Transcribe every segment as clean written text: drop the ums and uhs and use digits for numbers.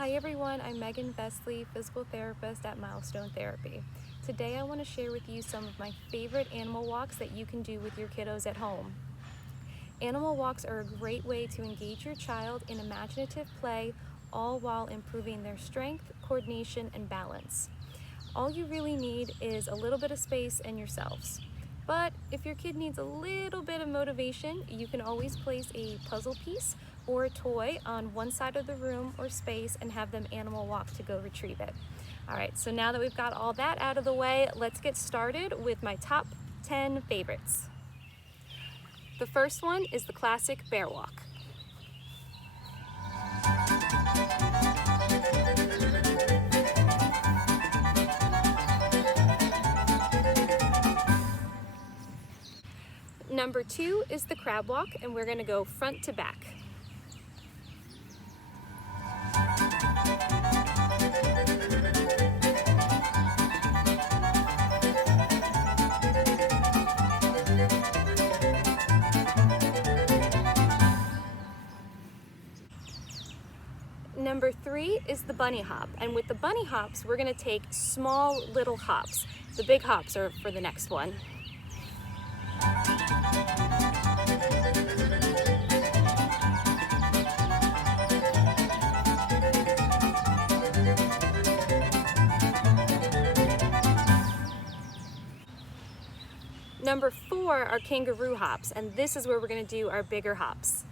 Hi everyone, I'm Megan Vesley, physical therapist at Milestone Therapy. Today I want to share with you some of my favorite animal walks that you can do with your kiddos at home. Animal walks are a great way to engage your child in imaginative play, all while improving their strength, coordination, and balance. All you really need is a little bit of space and yourselves. But if your kid needs a little bit of motivation, you can always place a puzzle piece or a toy on one side of the room or space and have them animal walk to go retrieve it. All right, so now that we've got all that out of the way, let's get started with my top 10 favorites. The first one is the classic bear walk. Number 2 is the crab walk, and we're gonna go front to back. Number 3 is the bunny hop, and with the bunny hops, we're gonna take small little hops. The big hops are for the next one. Number 4 are kangaroo hops, and this is where we're gonna do our bigger hops.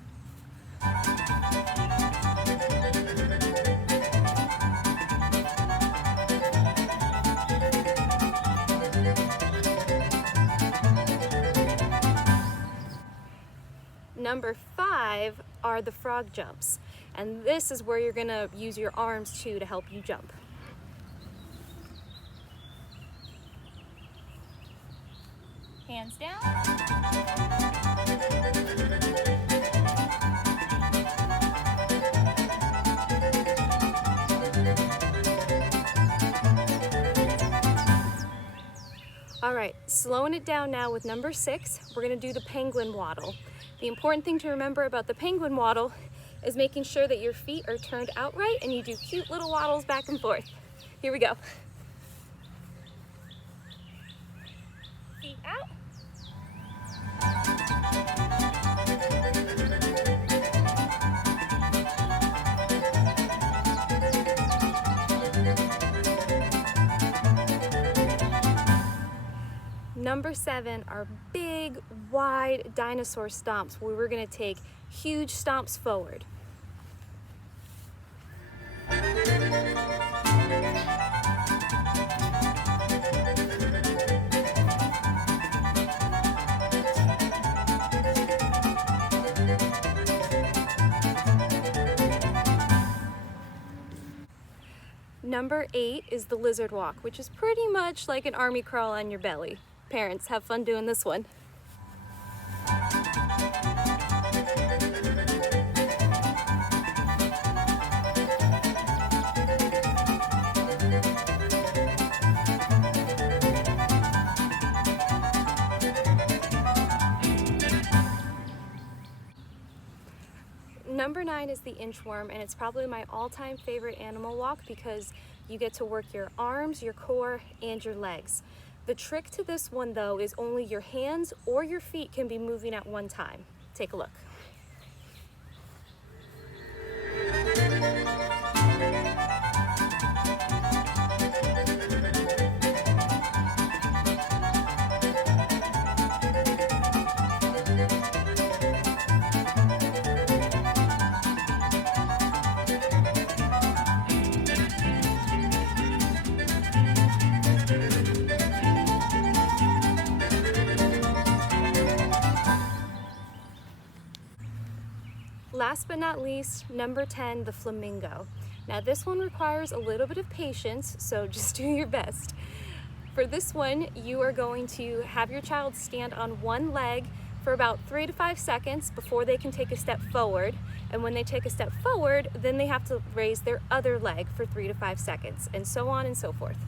Number 5 are the frog jumps, and this is where you're gonna use your arms too to help you jump. Hands down. All right, slowing it down now with number 6, we're gonna do the penguin waddle. The important thing to remember about the penguin waddle is making sure that your feet are turned out right and you do cute little waddles back and forth. Here we go. Feet out. Number 7 are big, wide dinosaur stomps, where we're going to take huge stomps forward. Number 8 is the lizard walk, which is pretty much like an army crawl on your belly. Parents, have fun doing this one. Number 9 is the inchworm, and it's probably my all-time favorite animal walk because you get to work your arms, your core, and your legs. The trick to this one, though, is only your hands or your feet can be moving at one time. Take a look. Last but not least, number 10, the flamingo. Now this one requires a little bit of patience, so just do your best. For this one, you are going to have your child stand on one leg for about 3 to 5 seconds before they can take a step forward. And when they take a step forward, then they have to raise their other leg for 3 to 5 seconds, and so on and so forth.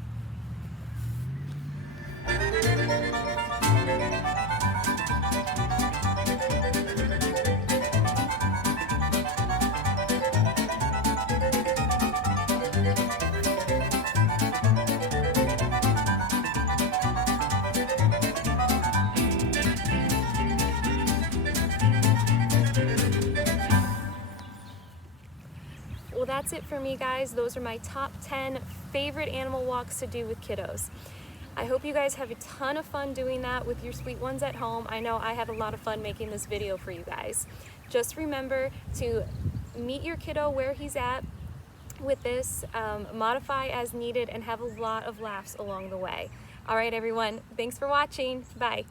that's it for me, guys. Those are my top 10 favorite animal walks to do with kiddos. I hope you guys have a ton of fun doing that with your sweet ones at home. I know I had a lot of fun making this video for you guys. Just remember to meet your kiddo where he's at with this, modify as needed, and have a lot of laughs along the way. All right, everyone, thanks for watching. Bye.